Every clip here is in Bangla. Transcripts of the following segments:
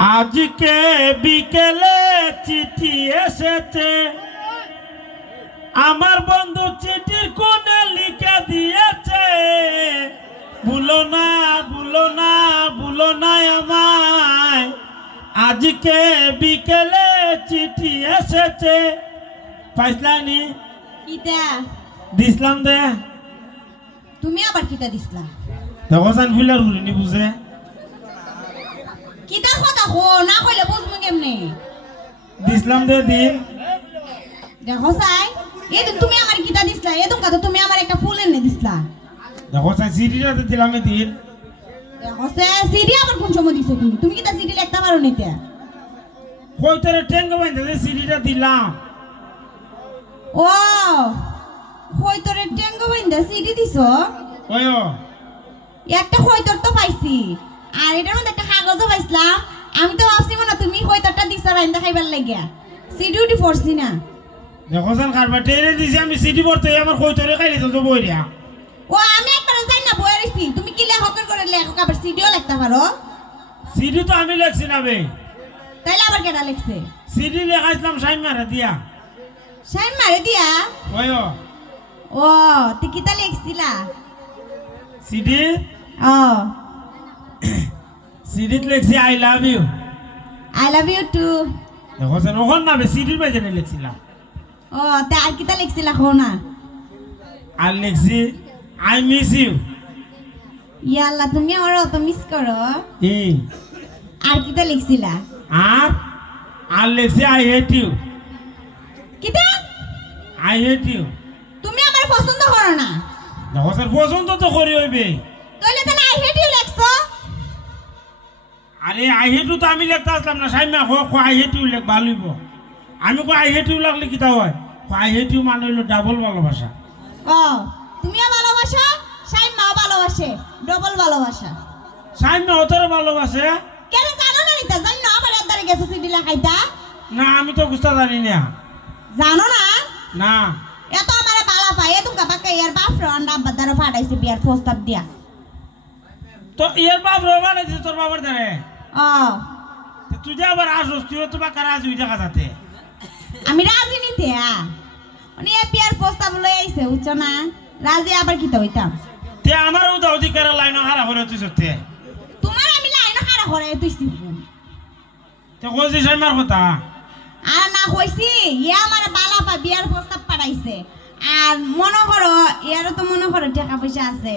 আজকে বিকেলে চিঠি এসেছে। আমার বন্ধু চিঠির কোণে লিখে দিয়েছে। ভুলো না ভুলো না ভুলো না আমায়। আজকে বিকেলে চিঠি এসেছে। পাইসলানি কিতা? দিসলাম দে। তুমি আবার কিতা দিছলা দেখো সান ফিলার বুঝে। কিতার কথা হো না কইলে বুঝব কেমনে? দিসলাম দে দিন। দেখো সাই এই তো তুমি আমার কিতা দিছলা এই তো কথা তুমি আমার একটা ফুল এনে দিছলা। দেখো সান সিটিটাতে দিলাম দিন। দেখো সে সিডি আবার কোন সময় দিছো তুমি? তুমি কিতা সিডি লিখতে পারো নিতে কই তোরে টেঙ্গো বাইন্দে সিটিটা দিলাম। ও হই তোরে টেঙ্গো বাইন্দা সিডি দিছো? ওই ও একটা হইতর তো পাইছি। আর এটার মধ্যে কাগজও পাইছিলাম। আমি তো ভাবছি মনে হয় তুমি হইতরটা দিছ রাইন্দা খাইবার লাগিয়া। সিডি উঠি পড়ছি না। দেখো সান খারবা টেরে দিছি আমি সিটি পড়তে আমার কই তোরে খাইলে তো বইরিয়া ও আমি একবার যাই না বই রইছি তুমি কি লেখকের করে লেখক আবার সিডিও লিখতে পারো সিটি তো আমি লেখছি না বে। তাইলে আবার কেটা লিখছে? সিটি লেখাইছিলাম সাইন মারা দিয়া। সাইন মারে দিয়া? ওই ও ও তুই কিতা লিখছিলা? সিটি ও সিটিত লেখছি I love you I love you too দেখো সান ওখান না বে সিটির বাইজে লেখছিলাম ও তে আর কিতা লিখছিলা হো না? আর লেখছি আই মিস ইউ ইয়াল্লা তুমি আমার অত মিস করো ই আর কিতা লিখছিলা? আর? আর লেখছি আই হেট ইউ কিতা? আই হেট ইউ তুমি আমার পছন্দ করো না। দেখো স্যার পছন্দ তো করি হইবে তাহলে আরে আই হেট ইউ তো আমি লেখতে আসলাম না সাইমা কো কো আই হেট ইউ লেখ ভালো হইব আমি কো আই হেট ইউ লাগলে কিতা হয়? ইউ মানে হইল ডাবল ভালোবাসা। ও তুমিও ভালোবাসো মাও ভালোবাসে ডবল ভালোবাসা। সাইমা অতরে ভালোবাসে? কেন জানো না নিতা জানো আমার এদারে গেছে সিডি লেখাইতা? না আমি তো বুঝতে জানি না। জানো না? না। এত আমার বালা পাই এত কাপাকে ইয়ার বাপ ফ্রন্ড আব্বা দ্বারা ফাটাইছে বিয়ার প্রস্তাব দিয়া। তো ইয়ার বাপ রবা না তোর বাবার তো তুই যে আবার আসস তুই তো বাকা রাজ দেখা যাতে। আমি রাজি নিতে মানে এ বিয়ার প্রস্তাব লই আইছে উচ্চ না? রাজি আবার কিতা হইতাম? তে আমার উদা অধিকার লাইন হারা করে তুই সত্যি। তোমার আমি লাইন করে তুইছি। তে কথা? আর না কইছি ইয়ে আমার বালা পা বিয়ার প্রস্তাব পাঠাইছে। আর মনে করো ইয়ারও তো মনে করো টাকা পয়সা আছে।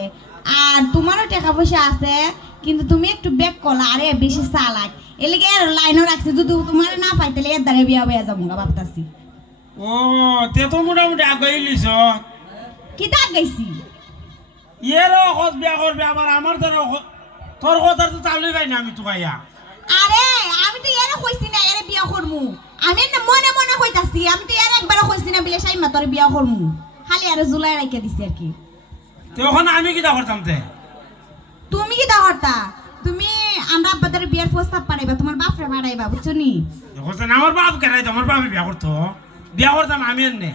আর তোমারও টাকা পয়সা আছে কিন্তু তুমি একটু ব্যাক করলা আরে বেশি চালাক। এলিগে আর লাইনও রাখছে যদি তোমার না পাই তাহলে এর দ্বারা বিয়া হয়ে যাব গা ভাবতাছি। ও তে তো মোটামুটি আগাই লিছ। কি তাক গাইছি ইয়েরও অকজ বিয়া করবে আবার আমার দ্বারা তোর কথা তো চালুই পাই না আমি তো গাইয়া আরে আমি তো এর কইছি না এর বিয়া করমু আমি না মনে মনে কইতাছি আমি তো এর একবার কইছি না বিলে সাইমা তোর বিয়া করমু খালি আর জুলাই রাইখে দিছি আর কি। তে ওখানে আমি কিটা করতাম তে? তুমি কি দাহরতা তুমি আমরা আব্বাদের বিয়ার প্রস্তাব পাঠাইবা তোমার বাপরে পাঠাইবা বুঝছ নি? দেখো আমার বাপ কেরাই তো আমার বাপে বিয়া করতো। বিয়া করতাম আমি এনে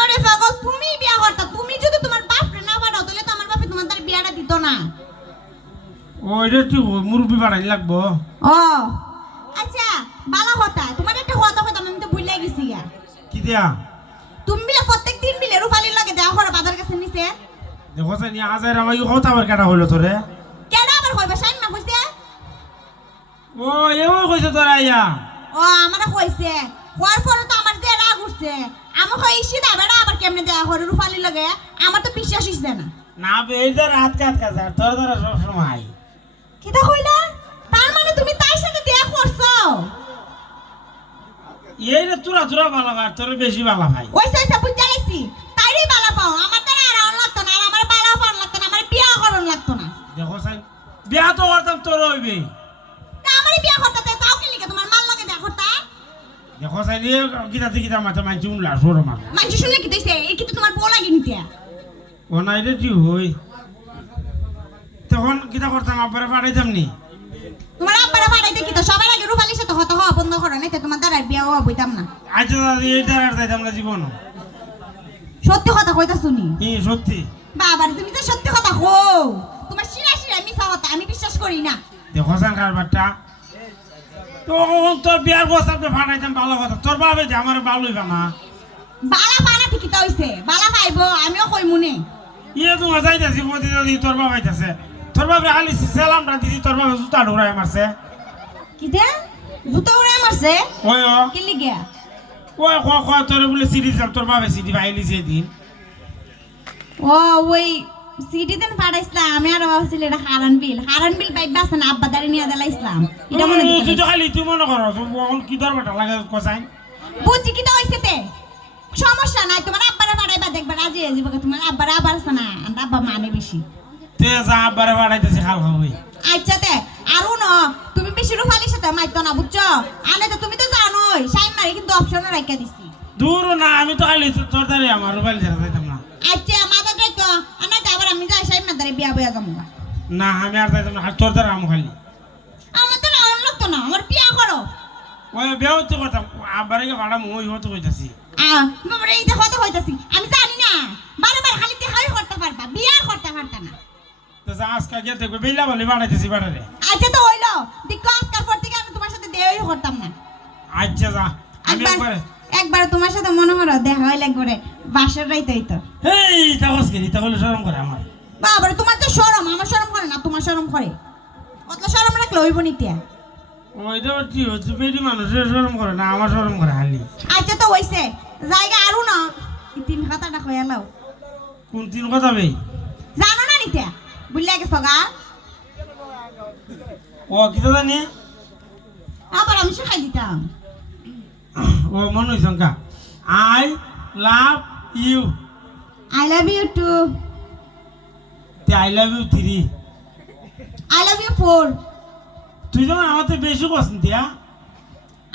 আরে পাগল তুমি বিয়া করতা তুমি যদি তোমার বাপরে না পাঠাও তাহলে তো আমার বাপে তোমার দ্বারা বিয়াটা দিত না। ও এটা ঠিক মুরব্বী বাড়াই লাগবো? ও আচ্ছা বালা কথা তোমার একটা কথা কথা আমি তো ভুলে গেছি গা। কি দিয়া? তুমি বিলে প্রত্যেক দিন বিলে রুফালির লাগে দেওয়া করে বাজার কাছে নিছে নিয়ে আজার আমার কথা আবার কেটা হইল তোরে? কেন আবার কইবা সাইন না কইছে? ও এও কইছে তোরা ইয়া ও আমারে কইছে হওয়ার পরে তো আমার যে রাগ উঠছে। আমার কই ইসি দা বেড়া আবার কেমনে দেওয়া করে রুফালির লাগে? আমার তো বিশ্বাস হইছে না। না বে এই দ্বারা হাত কাত কাজ আর তোর দ্বারা সব সময়। কিতা কইলা? তার মানে তুমি তার সাথে দেখা করছ? এই রে তোরা তোরা ভালো ভাই তোর বেশি ভালো ভাই। ওইসা ওইসা বুঝা লাইছি তাইরই বালা পাও আমার তো আমারই বিয়া করতে তো তাও কি লিখে? তোমার মাল লাগে দেখা করতা দেখো সাই নিয়ে গীতাতে গীতা মাথা মানছি উনলা সর মার মানুষ শুনলে কি দিছে? এই কিন্তু তোমার বউ লাগে নিতে। ও না এটা কি হই। তখন গীতা করতাম আব্বারে পাঠাইতাম নি। তোমার আব্বারা পাঠাইতে কি তো? সবার আগে রূপালির সাথে হতে হওয়া বন্ধ করো নাই তো তোমার দ্বারা আর বিয়া হওয়া বইতাম না। আচ্ছা দাদা এই দ্বারা যাইতাম না জীবন সত্যি কথা কইতা শুনি সত্যি। বাবার তুমি তো সত্যি কথা শিরা কথা আমি বিশ্বাস করি না। দেখো সান কারবারটা। তো তোর বিয়ার প্রস্তাবটা ফাটাইতাম ভালো কথা। তোর বাবে যে আমার ভালো হইবা না। বালা পানা ঠিকই তো হইছে বালা পাইব আমিও কই মনে ইয়ে তোমার যাইতেছি মতি যদি তোর বাবা আইতাছে তোর বাবে খালি সেলামটা দিছি তোর বাবে জুতা ঢুরাই মারছে। কি দে জুতো উড়ে মারছে? ওই ও। কি লিগিয়া ওই ক ক তোর বলে চাল তোর বাবে সিডি ভাইলি সেদিন ও ওই সিটি দেন পাঠাইছিলাম আমি আর ভাবছিল এটা হারান বিল। হারান বিল বাইক বাসে না আব্বা দাঁড়িয়ে নিয়ে দিলাইছিলাম এটা মনে তুই তো খালি তুই মনে করো এখন কি দরবারটা লাগে কসাই বুঝছি কি তো হইছে তে? সমস্যা নাই তোমার আব্বারে বাড়াইবা দেখবা রাজি হয়ে যাবে তোমার আব্বারে আবার আছে না আর আব্বা মানে বেশি। তে যা আব্বারে বাড়াইতেছি খাল খাবই আচ্ছা তে আরু ন তুমি বেশি রুফালির সাথে মাইতো না বুঝছ? আনে তো তুমি তো জানোই মারি কিন্তু অপশনও রাখা দিছি। দূর না আমি তো খালি তোর দ্বারে আমার ছেড়ে যাইতাম না। আচ্ছা বিয়া বয়া যাব না আমি আর যাইতাম না তোর দ্বারা আমি খালি আমার তো রাউন্ড লাগতো না আমার বিয়া করো। ওই বেও তো কথা আব্বারে ভাড়া মই হতে কইতাছি? আহ বাবারে এইটা হতে হইতাছি আমি জানি না বারে খালি দেখাই করতে পারবা বিয়া করতে পারতা না। তো যা আজকে গিয়ে দেখবে বেলা বলে বাড়াইতেছি বাড়ারে। আচ্ছা তো হইল দেখো আজকাল পর থেকে আমি তোমার সাথে দেওয়াই করতাম না। আচ্ছা যা আমি একবার একবারে তোমার সাথে মনে করো দেখা হইলে একবারে বাসার রাইতে হইতো। হেই তাহলে কি তাহলে শরম করে আমার। বাবারে তোমার তো শরম আমার শরম করে না তোমার শরম করে। কত শরম রাখলে হইব নিতে ওইটা কি হচ্ছে বেরি মানুষের শরম করে না আমার শরম করে হালি। আচ্ছা তো হইছে জায়গা আরু না তিন খাতাটা কয়ালাও কোন তিন কথা বে? জানো না নিতে বুঝলে গেছো গা? ও কি জানি? আবার আমি শিখাই দিতাম। ও মনে অঙ্কা I love you. I love you too. তে I love you three I love you four তুই যেমন আমার তো বেশি পছন্দ দিয়া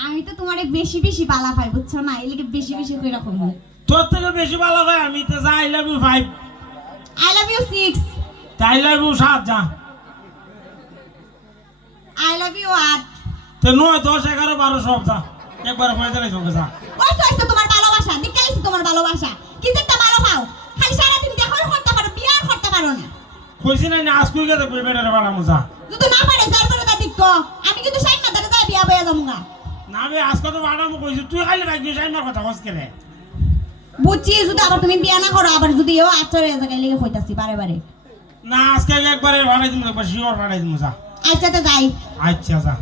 আমি তো তোমারে বেশি বেশি বালা পাই বুঝছ না? এলিকে বেশি বেশি করে রকম হয়। তোর থেকে বেশি ভালো হয় আমি তো যা I love you five I love you six I love you সাত যা। আই লাভ ইউ আট। তো নয় দশ এগারো বারো সব যা। একবার হয়ে গেলে সঙ্গে যা। ওই তো তোমার ভালোবাসা। দেখাইছি তোমার ভালোবাসা। কি যে একটা ভালো কইছি না আজ কুই গেছে বেটারে বাড়া মজা। যদি না পারে যার করে তা দেখো আমি কিন্তু সাইন মাদারে যাই বিয়া বয়া যাব গা না বে আজ তো বাড়া মো কইছি তুই খালি ভাই গিয়ে আমার কথা কস কেলে বুঝছি যদি আবার তুমি বিয়া না করো আবার যদি এও আচরে জায়গায় লেগে হইতাছি বারে বারে। না আজকে একবারে ভাড়াই দিমু একবার শিওর ভাড়াই দিমু যা। আচ্ছা তো যাই। আচ্ছা যা।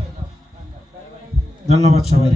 ধন্যবাদ সবাই